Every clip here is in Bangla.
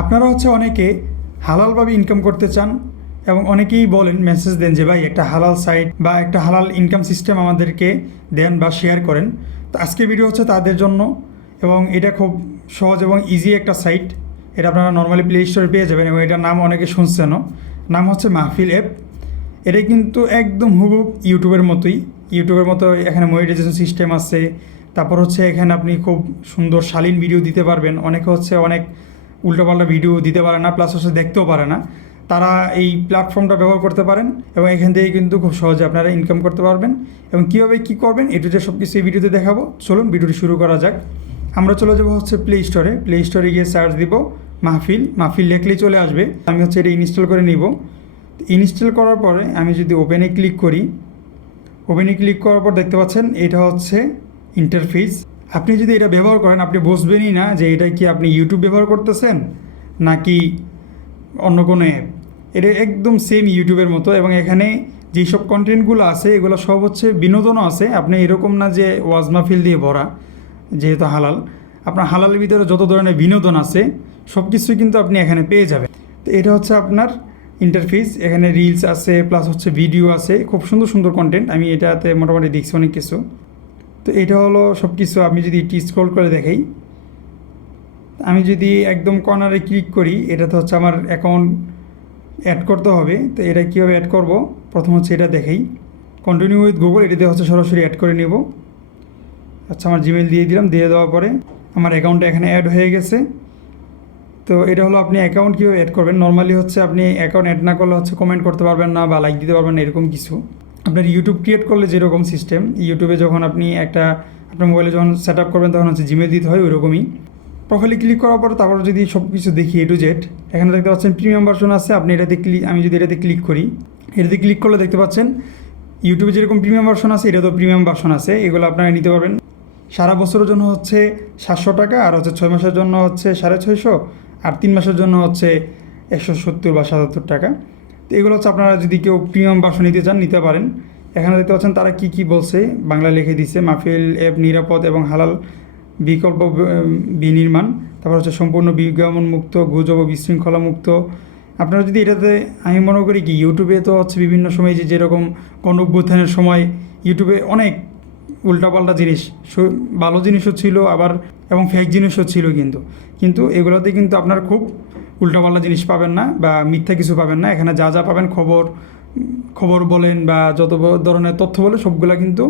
আপনারা হচ্ছে অনেকে হালালভাবে ইনকাম করতে চান এবং অনেকেই বলেন, মেসেজ দেন যে ভাই একটা হালাল সাইট বা একটা হালাল ইনকাম সিস্টেম আমাদেরকে দেন বা শেয়ার করেন। তো আজকের ভিডিও হচ্ছে তাদের জন্য, এবং এটা খুব সহজ এবং ইজি একটা সাইট। এটা আপনারা নর্মালি প্লে স্টোরে পেয়ে যাবেন এবং এটার নাম অনেকে শুনছেনও। নাম হচ্ছে মাহফিল অ্যাপ। এটা কিন্তু একদম হুবহু ইউটিউবের মতোই। ইউটিউবের মতো এখানে মনিটাইজেশন সিস্টেম আছে। তারপর হচ্ছে এখানে আপনি খুব সুন্দর শালীন ভিডিও দিতে পারবেন। অনেকে হচ্ছে অনেক উল্টোপাল্টা ভিডিও দিতে পারে না, প্লাস হচ্ছে দেখতেও পারে না, তারা এই প্ল্যাটফর্মটা ব্যবহার করতে পারেন এবং এখান থেকে কিন্তু খুব সহজে আপনারা ইনকাম করতে পারবেন। এবং কীভাবে কী করবেন এটু যে সব কিছু এই ভিডিওতে দেখাবো। চলুন ভিডিওটি শুরু করা যাক। আমরা চলে যাবো হচ্ছে প্লে স্টোরে। প্লে স্টোরে গিয়ে সার্চ দিব মাহফিল। মাহফিল লিখলেই চলে আসবে। আমি হচ্ছে এটা ইনস্টল করে নিব। ইনস্টল করার পরে আমি যদি ওপেনে ক্লিক করি, ওপেনে ক্লিক করার পর দেখতে পাচ্ছেন এটা হচ্ছে ইন্টারফেস। আপনি যদি এটা ব্যবহার করেন আপনি বুঝবেনই না যে এটা কি আপনি ইউটিউব ব্যবহার করতেছেন নাকি অন্য কোনো অ্যাপ। এটা একদম সেম ইউটিউবের মতো, এবং এখানে যেই সব কন্টেন্টগুলো আছে এগুলো সব হচ্ছে বিনোদনও আছে। আপনি এরকম না যে ওয়াজ মাহফিল দিয়ে ভরা, যেহেতু হালাল। আপনার হালালের ভিতরে যত ধরনের বিনোদন আছে সব কিছুই কিন্তু আপনি এখানে পেয়ে যাবেন। তো এটা হচ্ছে আপনার ইন্টারফেস। এখানে রিলস আছে, প্লাস হচ্ছে ভিডিও আছে, খুব সুন্দর সুন্দর কন্টেন্ট। আমি এটাতে মোটামুটি দেখছি অনেক কিছু। তো এটা হলো সব কিছু। আমি যদি এটি স্ক্রল করে দেখাই, আমি যদি একদম কর্নারে ক্লিক করি, এটাতে হচ্ছে আমার অ্যাকাউন্ট অ্যাড করতে হবে। তো এটা কীভাবে অ্যাড করব, প্রথম হচ্ছে এটা দেখাই, কন্টিনিউ উইথ গুগল। এটাতে হচ্ছে সরাসরি অ্যাড করে নেব। আচ্ছা, আমার জিমেল দিয়ে দিলাম। দিয়ে দেওয়ার পরে আমার অ্যাকাউন্টটা এখানে অ্যাড হয়ে গেছে। তো এটা হলো আপনি অ্যাকাউন্ট কীভাবে অ্যাড করবেন। নর্মালি হচ্ছে আপনি অ্যাকাউন্ট অ্যাড না করলে হচ্ছে কমেন্ট করতে পারবেন না বা লাইক দিতে পারবেন না, এরকম কিছু। আপনার ইউটিউব ক্রিয়েট করলে যেরকম সিস্টেম, ইউটিউবে যখন আপনি আপনার মোবাইলে যখন সেট আপ করবেন তখন হচ্ছে জিমেল দিতে হয়, ওইরকমই। প্রোফাইলে ক্লিক করার পর তারপর যদি সব কিছু দেখি A to Z, এখানে দেখতে পাচ্ছেন প্রিমিয়াম ভার্সন আছে। আপনি আমি যদি এটাতে ক্লিক করি, এটাতে ক্লিক করলে দেখতে পাচ্ছেন ইউটিউবে যেরকম প্রিমিয়াম ভার্সন আছে এটাতেও প্রিমিয়াম ভার্সন আছে। এগুলো আপনারা নিতে পারবেন। সারা বছরের জন্য হচ্ছে 700 টাকা, আর হচ্ছে 6 মাসের জন্য হচ্ছে 650, আর 3 মাসের জন্য হচ্ছে 170 বা 77 টাকা। তো এগুলো হচ্ছে আপনারা যদি কেউ প্রিমিয়াম ভার্সন নিতে চান নিতে পারেন। এখানে দেখতে পাচ্ছেন তারা কি বলছে, বাংলা লিখে দিচ্ছে। মাহফিল অ্যাপ নিরাপদ এবং হালাল বিকল্প বিনির্মাণ। তারপর হচ্ছে সম্পূর্ণ বিজ্ঞাপন মুক্ত, গুজব ও বিশৃঙ্খলা মুক্ত। আপনারা যদি এটাতে, আমি মনে করি কি ইউটিউবে তো হচ্ছে বিভিন্ন সময় যেরকম গণঅভ্যুত্থানের সময় ইউটিউবে অনেক উল্টাপাল্টা জিনিস, ভালো জিনিসও ছিল আবার এবং ফেক জিনিসও ছিল, কিন্তু এগুলোতে কিন্তু আপনার খুব উল্টাপাল্টা জিনিস পাবেন না বা মিথ্যা কিছু পাবেন না। এখানে যা পাবেন খবর বলেন বা যত ধরনের তথ্য বলে সবগুলো কিন্তু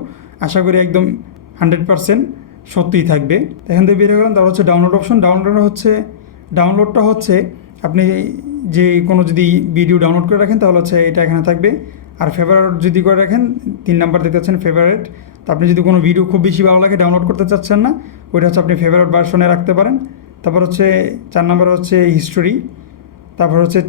আশা করি একদম 100% সত্যিই থাকবে। এখান থেকে বেরিয়ে গেলাম। তারপর হচ্ছে ডাউনলোড অপশন। ডাউনলোডটা হচ্ছে আপনি যে কোনো যদি ভিডিও ডাউনলোড করে রাখেন তাহলে হচ্ছে এটা এখানে থাকবে। আর ফেভারিট যদি করে রাখেন, 3 নাম্বার দেখতে পাচ্ছেন ফেভারিট। তো আপনি যদি কোনো ভিডিও খুব বেশি ভালো লাগে ডাউনলোড করতে চাচ্ছেন না, ওইটা হচ্ছে আপনি ফেভারিট ভার্সনে রাখতে পারেন। তারপর হচ্ছে 4 নাম্বার হচ্ছে হিস্টোরি। তারপর হচ্ছে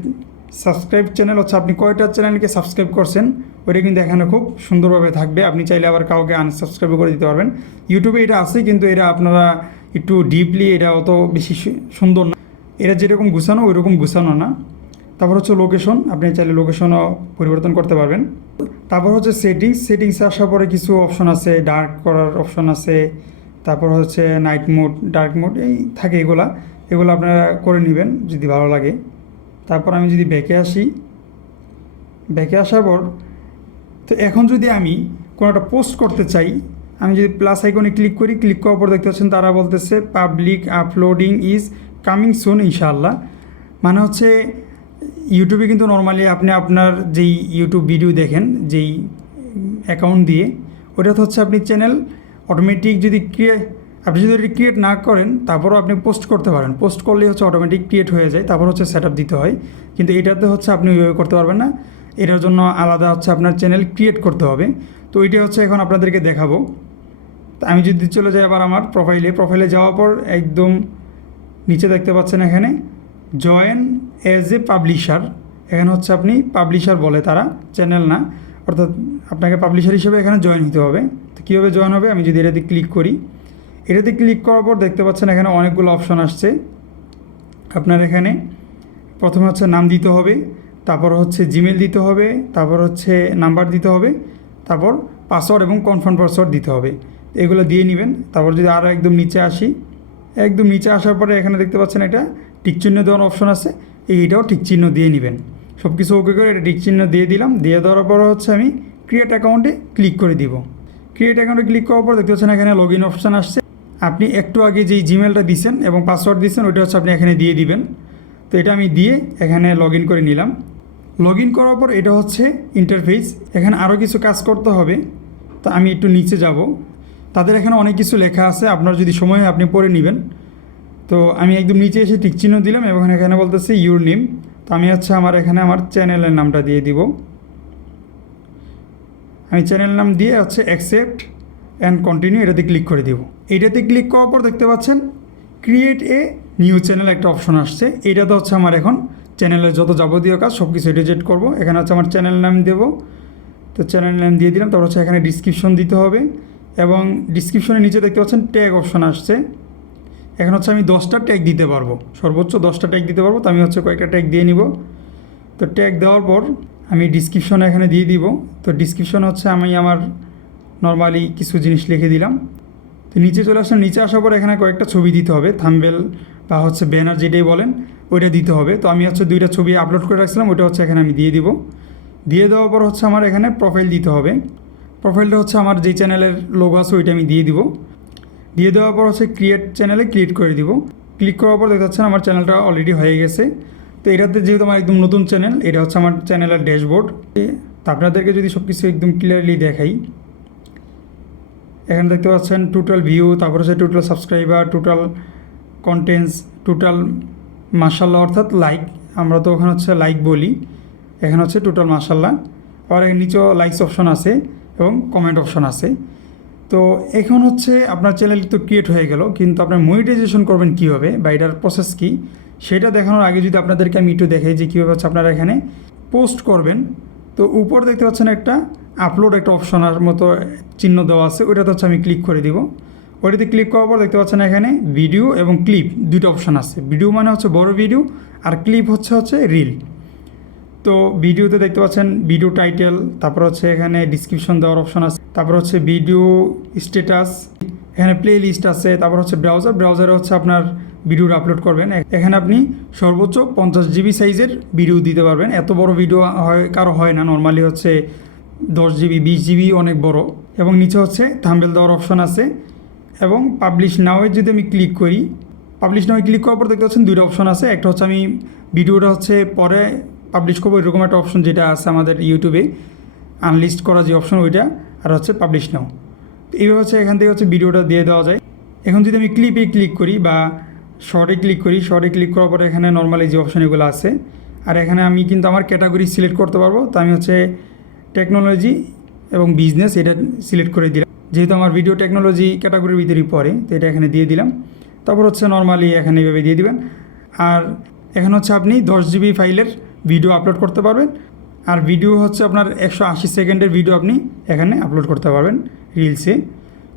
সাবস্ক্রাইব চ্যানেল, হচ্ছে আপনি কয়টা চ্যানেলকে সাবস্ক্রাইব করছেন ওইটা কিন্তু এখানে খুব সুন্দরভাবে থাকবে। আপনি চাইলে আবার কাউকে আনসাবস্ক্রাইব করে দিতে পারবেন। ইউটিউবে এটা আছে, কিন্তু এটা আপনারা একটু ডিপলি, এটা অত বেশি সুন্দর না। এটা যেরকম গুছানো ওইরকম গুছানো না। তারপর হচ্ছে লোকেশন, আপনি চাইলে লোকেশনও পরিবর্তন করতে পারবেন। তারপর হচ্ছে সেটিংসে আসার পরে কিছু অপশন আছে, ডার্ক করার অপশন আছে। তারপর হচ্ছে নাইট মোড, ডার্ক মোড এই থাকে, এগুলো আপনারা করে নেবেন যদি ভালো লাগে। তারপর আমি যদি ব্যাকে আসার পর, তো এখন যদি আমি কোনো একটা পোস্ট করতে চাই, আমি যদি প্লাস আইকনে ক্লিক করার পর দেখতে পাচ্ছেন তারা বলতেছে public uploading is coming soon ইনশাআল্লাহ। মানে হচ্ছে ইউটিউবে কিন্তু নর্মালি আপনি আপনার যেই ইউটিউব ভিডিও দেখেন যেই অ্যাকাউন্ট দিয়ে, ওটাতে হচ্ছে আপনি চ্যানেল অটোমেটিক আপনি যদি ওটা ক্রিয়েট না করেন তারপরও আপনি পোস্ট করতে পারেন। পোস্ট করলেই হচ্ছে অটোমেটিক ক্রিয়েট হয়ে যায়, তারপর হচ্ছে সেট আপ দিতে হয়। কিন্তু এটাতে হচ্ছে আপনি ওইভাবে করতে পারবেন না। এটার জন্য আলাদা হচ্ছে আপনার চ্যানেল ক্রিয়েট করতে হবে। তো ওইটা হচ্ছে এখন আপনাদেরকে দেখাবো। তো আমি যদি চলে যাই আবার আমার প্রোফাইলে যাওয়ার পর একদম নিচে দেখতে পাচ্ছেন এখানে জয়েন অ্যাজ এ পাবলিশার। এখানে হচ্ছে আপনি পাবলিশার বলে তারা, চ্যানেল না। অর্থাৎ আপনাকে পাবলিশার হিসেবে এখানে জয়েন হতে হবে। তো কীভাবে জয়েন হবে, আমি যদি এটাতে ক্লিক করি, এটাতে ক্লিক করার পর দেখতে পাচ্ছেন এখানে অনেকগুলো অপশন আসছে। আপনার এখানে প্রথমে হচ্ছে নাম দিতে হবে, তারপর হচ্ছে জিমেল দিতে হবে, তারপর হচ্ছে নাম্বার দিতে হবে, তারপর পাসওয়ার্ড এবং কনফার্ম পাসওয়ার্ড দিতে হবে। এগুলো দিয়ে নেবেন। তারপর যদি আরও একদম নিচে আসার পরে এখানে দেখতে পাচ্ছেন এটা টিক চিহ্ন দেওয়ার অপশন আছে, এইটাও টিক চিহ্ন দিয়ে নেবেন। সব কিছু ওকে করে এটা টিক চিহ্ন দিয়ে দিলাম। দিয়ে দেওয়ার পর হচ্ছে আমি ক্রিয়েট অ্যাকাউন্টে ক্লিক করে দিব। ক্রিয়েট অ্যাকাউন্টে ক্লিক করার পর দেখতে পাচ্ছেন এখানে লগ ইন অপশান আসছে। আপনি একটু আগে যেই জিমেলটা দিচ্ছেন এবং পাসওয়ার্ড দিচ্ছেন ওইটা হচ্ছে আপনি এখানে দিয়ে দিবেন। তো এটা আমি দিয়ে এখানে লগ ইন করে নিলাম। লগ ইন করার পর এটা হচ্ছে ইন্টারফেস। এখানে আরও কিছু কাজ করতে হবে, তো আমি একটু নিচে যাব। তাদের এখানে অনেক কিছু লেখা আছে, আপনার যদি সময় হয় আপনি পড়ে নেবেন। তো আমি একদম নিচে এসে টিক চিহ্ন দিলাম এবং এখানে বলতেছে ইউর নেম। তো আমি হচ্ছে এখানে আমার চ্যানেলের নামটা দিয়ে দিব। আমি চ্যানেল নাম দিয়ে হচ্ছে অ্যাকসেপ্ট অ্যান্ড কন্টিনিউ এটাতে ক্লিক করে দেব। এইটাতে ক্লিক করার পর দেখতে পাচ্ছেন ক্রিয়েট এ নিউ চ্যানেল একটা অপশন আসছে। এইটাতে হচ্ছে আমার এখন চ্যানেলের যত যাবতীয় কাজ সব কিছু ডিলিট করব। এখানে হচ্ছে আমার চ্যানেল নাম দেব। তো চ্যানেল নাম দিয়ে দিলাম। তারপর হচ্ছে এখানে ডিসক্রিপশন দিতে হবে এবং ডিসক্রিপশনের নিচে দেখতে পাচ্ছেন ট্যাগ অপশন আসছে। এখন হচ্ছে আমি 10টা ট্যাগ দিতে পারবো, সর্বোচ্চ 10টা ট্যাগ দিতে পারবো। তো আমি হচ্ছে কয়েকটা ট্যাগ দিয়ে নিব। তো ট্যাগ দেওয়ার পর আমি ডিসক্রিপশন এখানে দিয়ে দিব। তো ডিসক্রিপশন হচ্ছে আমি আমার নর্মালি কিছু জিনিস লিখে দিলাম। তো নিচে চলে আসলাম। নিচে আসার পর এখানে কয়েকটা ছবি দিতে হবে, থাম্বনেল বা হচ্ছে ব্যানার যেটাই বলেন ওইটা দিতে হবে। তো আমি হচ্ছে 2টা ছবি আপলোড করে রাখছিলাম, ওইটা হচ্ছে এখানে আমি দিয়ে দিব। দিয়ে দেওয়ার পর হচ্ছে আমার এখানে প্রোফাইল দিতে হবে। প্রোফাইলটা হচ্ছে আমার যে চ্যানেলের লোগো আছে ওইটা আমি দিয়ে দিব। দিয়ে দেওয়ার পর হচ্ছে ক্রিয়েট চ্যানেলে ক্লিক করে দিব। ক্লিক করার পর দেখতে পাচ্ছেন আমার চ্যানেলটা অলরেডি হয়ে গেছে। তো এটাতে যেহেতু আমার একদম নতুন চ্যানেল, এটা হচ্ছে আমার চ্যানেলের ড্যাশবোর্ড। তো আপনাদেরকে যদি সব কিছু একদম ক্লিয়ারলি দেখাই, এখানে দেখতে পাচ্ছেন টোটাল ভিউ, তারপর হচ্ছে total subscriber, total contents, total মাশাল্লাহ অর্থাৎ লাইক, আমরা তো ওখানে হচ্ছে লাইক বলি, এখানে হচ্ছে টোটাল মাশাল্লাহ। আবার এর নিচেও লাইকস অপশন আছে এবং কমেন্ট অপশন আছে। তো এখন হচ্ছে আপনার চ্যানেল তো ক্রিয়েট হয়ে গেল, কিন্তু আপনার মনিটাইজেশন করবেন কীভাবে বা এটার প্রসেস কী সেটা দেখানোর আগে যদি আপনাদেরকে আমি একটু দেখাই যে কীভাবে হচ্ছে আপনারা এখানে পোস্ট করবেন। তো উপর দেখতে পাচ্ছেন একটা আপলোড একটা অপশনের মতো চিহ্ন দেওয়া আছে, ওইটাতে হচ্ছে আমি ক্লিক করে দিব। ওইটাতে ক্লিক করার পর দেখতে পাচ্ছেন এখানে ভিডিও এবং ক্লিপ দুটো অপশান আছে। ভিডিও মানে হচ্ছে বড় ভিডিও আর ক্লিপ হচ্ছে রিল। তো ভিডিওতে দেখতে পাচ্ছেন ভিডিও টাইটেল, তারপর হচ্ছে এখানে ডিসক্রিপশন দেওয়ার অপশন আছে, তারপর হচ্ছে ভিডিও স্ট্যাটাস, এখানে প্লে লিস্ট আছে, তারপর হচ্ছে ব্রাউজারে হচ্ছে আপনার ভিডিও আপলোড করবেন। এখানে আপনি সর্বোচ্চ 50 জিবি সাইজের ভিডিও দিতে পারবেন। এত বড় ভিডিও কারো হয় না, নর্মালি হচ্ছে 10 জিবি 20 জিবি অনেক বড়। এবং নিচে হচ্ছে থাম্বনেল দেওয়ার অপশন আছে এবং পাবলিশ নাওয়ে যদি আমি ক্লিক করি, পাবলিশ নাওয়ে ক্লিক করার পর দেখতে পাচ্ছেন 2টা অপশন আছে। একটা হচ্ছে আমি ভিডিওটা হচ্ছে পরে পাবলিশ করবো এরকম একটা অপশন যেটা আছে আমাদের ইউটিউবে আনলিস্ট করা যে অপশন ওইটা, আর হচ্ছে পাবলিশ নাও। তো এইভাবে হচ্ছে এখান থেকে হচ্ছে ভিডিওটা দিয়ে দেওয়া যায়। এখন যদি আমি ক্লিপে ক্লিক করি বা শর্টে ক্লিক করি, শর্টে ক্লিক করার পরে এখানে নর্মালি যে অপশন এগুলো আছে, আর এখানে আমি কিন্তু আমার ক্যাটাগরি সিলেক্ট করতে পারবো। তো আমি হচ্ছে টেকনোলজি এবং বিজনেস এটা সিলেক্ট করে দিলাম, যেহেতু আমার ভিডিও টেকনোলজি ক্যাটাগরির ভিতরেই পড়ে, তো এটা এখানে দিয়ে দিলাম। তারপর হচ্ছে নর্মালি এখানে এইভাবে দিয়ে দিবেন। আর এখানে হচ্ছে আপনি 10 জিবি ফাইলের ভিডিও আপলোড করতে পারবেন। আর ভিডিও হচ্ছে আপনার 180 সেকেন্ডের ভিডিও আপনি এখানে আপলোড করতে পারবেন রিলসে।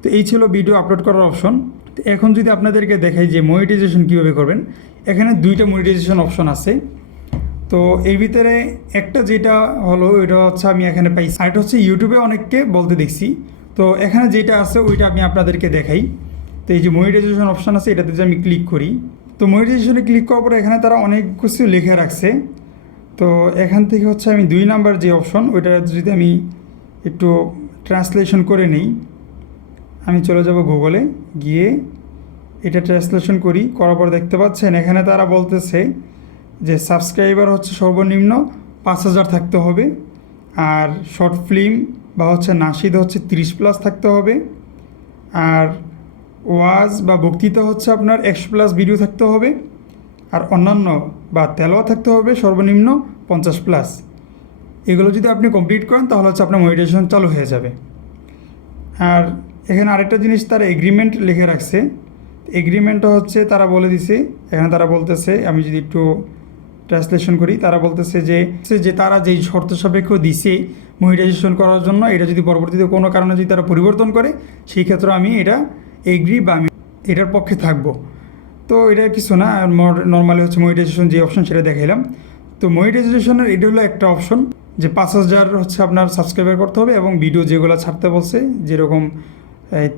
তো এই ছিল ভিডিও আপলোড করার অপশন। তো এখন যদি আপনাদেরকে দেখাই যে মনিটাইজেশন কীভাবে করবেন, এখানে 2টা মনিটাইজেশন অপশন আছে। তো এর ভিতরে একটা যেটা হলো ওইটা হচ্ছে আমি এখানে পাইছি, আর এটা হচ্ছে ইউটিউবে অনেককে বলতে দেখছি। তো এখানে যেটা আছে ওইটা আমি আপনাদেরকে দেখাই। তো এই যে মনিটাইজেশন অপশন আছে এটাতে যে আমি ক্লিক করি, তো মনিটাইজেশনে ক্লিক করার পরে এখানে তারা অনেক কিছু লিখে রাখছে। তো এখান থেকে হচ্ছে আমি 2 নাম্বার যে অপশন ওইটা যদি আমি একটু ট্রান্সলেশন করে নিই, আমি চলে যাব গুগলে, গিয়ে এটা ট্রান্সলেশন করার পর দেখতে পাচ্ছেন এখানে তারা বলতেছে যে সাবস্ক্রাইবার হচ্ছে সর্বনিম্ন 5000 থাকতে হবে, আর শর্ট ফিল্ম বা হচ্ছে নাশিদ হচ্ছে 30+ থাকতে হবে, আর ওয়াজ বা বক্তৃতা হচ্ছে আপনার 100+ ভিডিও থাকতে হবে, আর অন্যান্য বা তেলাওয়াত থাকতে হবে সর্বনিম্ন 50+। এগুলো যদি আপনি কমপ্লিট করেন তাহলে হচ্ছে আপনার মনিটাইজেশন চালু হয়ে যাবে। আর এখানে আরেকটা জিনিস তারা এগ্রিমেন্ট লিখে রাখছে। এগ্রিমেন্টটা হচ্ছে তারা বলে দিছে, এখানে তারা বলতেছে, আমি যদি একটু ট্রান্সলেশন করি, তারা বলতেছে যে তারা যেই শর্ত সাপেক্ষ দিছে মনিটাইজেশন করার জন্য, এটা যদি পরবর্তীতে কোনো কারণে যদি তারা পরিবর্তন করে সেই ক্ষেত্রে আমি এটা এগ্রি বা আমি এটার পক্ষে থাকবো। তো এটা কিছু না, নর্মালি হচ্ছে মনিটাইজেশন যে অপশন সেটা দেখাইলাম। তো মনিটাইজেশনের এটা হলো একটা অপশন যে 5000 হচ্ছে আপনার সাবস্ক্রাইবার করতে হবে এবং ভিডিও যেগুলো ছাড়তে বলছে যেরকম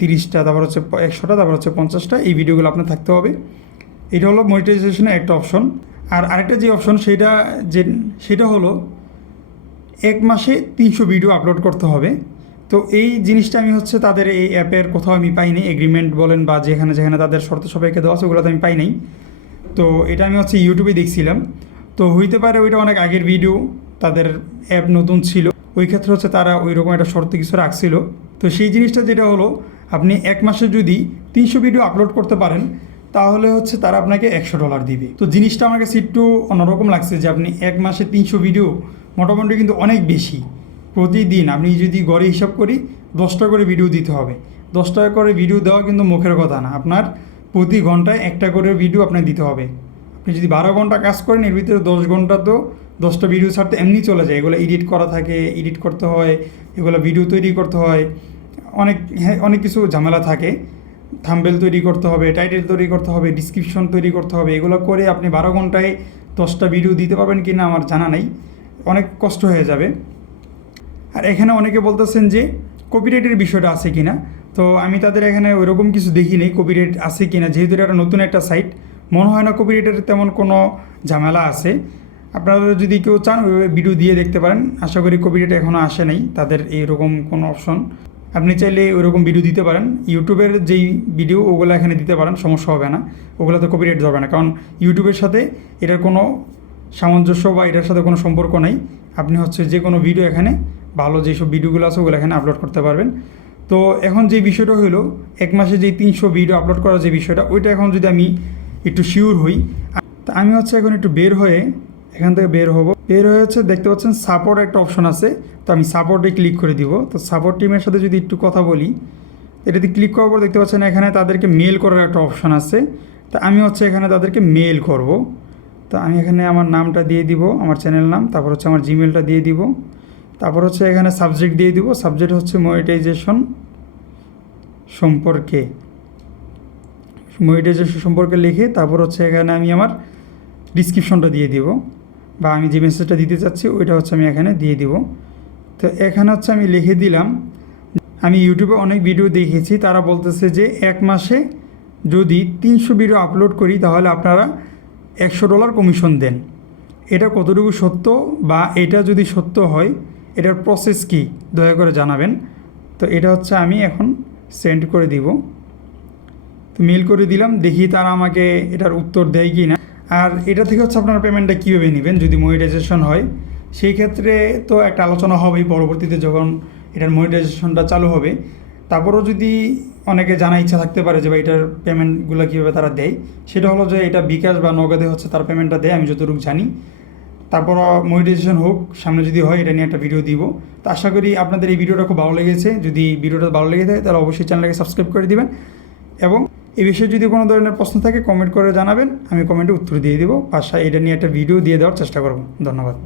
30টা, তারপর হচ্ছে 100টা, তারপর হচ্ছে 50টা, এই ভিডিওগুলো আপনার থাকতে হবে। এটা হলো মনিটাইজেশনের একটা অপশন। আর আরেকটা যে অপশন সেটা হলো 1 মাসে 300 ভিডিও আপলোড করতে হবে। তো এই জিনিসটা আমি হচ্ছে তাদের এই অ্যাপের কোথাও আমি পাইনি, এগ্রিমেন্ট বলেন বা যেখানে যেখানে তাদের শর্ত সবাইকে দেওয়া আছে ওগুলোতে আমি পাই নাই। তো এটা আমি হচ্ছে ইউটিউবে দেখছিলাম। তো হইতে পারে ওইটা অনেক আগের ভিডিও, তাদের অ্যাপ নতুন ছিল, ওই ক্ষেত্রে হচ্ছে তারা ওই রকম একটা শর্ত কিছু রাখছিল। তো সেই জিনিসটা যেটা হলো, আপনি 1 মাসে যদি 300 ভিডিও আপলোড করতে পারেন তাহলে হচ্ছে তারা আপনাকে $100 দিবে। তো জিনিসটা আমার কাছে একটু অন্যরকম লাগছে যে আপনি 1 মাসে 300 ভিডিও মোটামুটি কিন্তু অনেক বেশি। প্রতিদিন আপনি যদি গড়ে হিসাব করি 10টা করে ভিডিও দিতে হবে। 10 টাকা করে ভিডিও দেওয়া কিন্তু মুখের কথা না, আপনার প্রতি ঘন্টায় 1টা করে ভিডিও আপনার দিতে হবে। আপনি যদি 12 ঘন্টা কাজ করেন এর ভিতরে 10 ঘন্টা তো 10টা ভিডিও ছাড়তে এমনি চলে যায়। এগুলো এডিট করা থাকে, এডিট করতে হয়, এগুলো ভিডিও তৈরি করতে হয়, অনেক কিছু ঝামেলা থাকে। থাম্বনেল তৈরি করতে হবে, টাইটেল তৈরি করতে হবে, ডিসক্রিপশন তৈরি করতে হবে। এগুলো করে আপনি 12 ঘন্টায় 10টা ভিডিও দিতে পারবেন কি না আমার জানা নেই, অনেক কষ্ট হয়ে যাবে। আর এখানে অনেকে বলতেছেন যে কপিরাইটের বিষয়টা আছে কি না। তো আমি তাদের এখানে ওইরকম কিছু দেখি নেই কপিরাইট আছে কি না, যেহেতু এটা নতুন একটা সাইট মনে হয় না কপিরাইটের তেমন কোনো ঝামেলা আছে। আপনারা যদি কেউ চান ওইভাবে ভিডিও দিয়ে দেখতে পারেন, আশা করি কপিরাইট এখনও আসে নাই তাদের এইরকম কোনো অপশন। আপনি চাইলে ওইরকম ভিডিও দিতে পারেন, ইউটিউবের যেই ভিডিও ওগুলো এখানে দিতে পারেন, সমস্যা হবে না, ওগুলোতে কপিরাইট ধরবে না, কারণ ইউটিউবের সাথে এটার কোনো সামঞ্জস্য বা এটার সাথে কোনো সম্পর্ক নাই। আপনি হচ্ছে যে কোনো ভিডিও এখানে ভালো যেসব ভিডিওগুলো আছে ওগুলো এখানে আপলোড করতে পারবেন। তো এখন যে বিষয়টা হলো 1 মাসে যে 300 ভিডিও আপলোড করার যে বিষয়টা, ওইটা এখন যদি আমি একটু শিওর হই, তা আমি হচ্ছে এখন একটু বের হয়ে এখান থেকে বের হয়ে হচ্ছে দেখতে পাচ্ছেন সাপোর্ট একটা অপশন আছে। তো আমি সাপোর্টে ক্লিক করে দিব। তো সাপোর্ট টিমের সাথে যদি একটু কথা বলি, এটাতে ক্লিক করার পর দেখতে পাচ্ছেন এখানে তাদেরকে মেল করার একটা অপশন আছে। তো আমি হচ্ছে এখানে তাদেরকে মেল করব। তো আমি এখানে আমার নামটা দিয়ে দিব, আমার চ্যানেল নাম, তারপর হচ্ছে আমার জিমেলটা দিয়ে দিব, তারপর হচ্ছে এখানে সাবজেক্ট দিয়ে দিব, সাবজেক্ট হচ্ছে মনিটাইজেশন সম্পর্কে লিখে তারপর হচ্ছে এখানে আমি আমার ডিসক্রিপশনটা দিয়ে দিব, বা আমি যে মেসেজটা দিতে চাচ্ছি ওইটা হচ্ছে আমি এখানে দিয়ে দিব। তো এখানে হচ্ছে আমি লিখে দিলাম, আমি ইউটিউবে অনেক ভিডিও দেখেছি, তারা বলতেছে যে 1 মাসে যদি 300 ভিডিও আপলোড করি তাহলে আপনারা $100 কমিশন দেন। এটা কতটুকু সত্য, বা এটা যদি সত্য হয় এটার প্রসেস কি দয়া করে জানাবেন। তো এটা হচ্ছে আমি এখন সেন্ড করে দিব। তো মেল করে দিলাম, দেখি তারা আমাকে এটার উত্তর দেয় কি না। আর এটা থেকে হচ্ছে আপনারা পেমেন্টটা কীভাবে নেবেন যদি মনিটাইজেশন হয়, সেই ক্ষেত্রে তো একটা আলোচনা হবেই পরবর্তীতে যখন এটার মনিটাইজেশনটা চালু হবে। তারপরও যদি অনেকে জানা ইচ্ছা থাকতে পারে যে বা এটার পেমেন্টগুলো কীভাবে তারা দেয়, সেটা হলো যে এটা বিকাশ বা নগদে হচ্ছে তার পেমেন্টটা দেয়, আমি যতটুকু জানি। তারপর মনিটাইজেশন হোক, সামনে যদি হয় এটা নিয়ে একটা ভিডিও দিব। তো আশা করি আপনাদের এই ভিডিওটা খুব ভালো লেগেছে। যদি ভিডিওটা ভালো লেগে থাকে তাহলে অবশ্যই চ্যানেলটাকে সাবস্ক্রাইব করে দিবেন, এবং এই বিষয়ে যদি কোনো ধরনের প্রশ্ন থাকে কমেন্ট করে জানাবেন, আমি কমেন্টে উত্তর দিয়ে দেবো, বাসায় এটা নিয়ে একটা ভিডিও দিয়ে দেওয়ার চেষ্টা করব। ধন্যবাদ।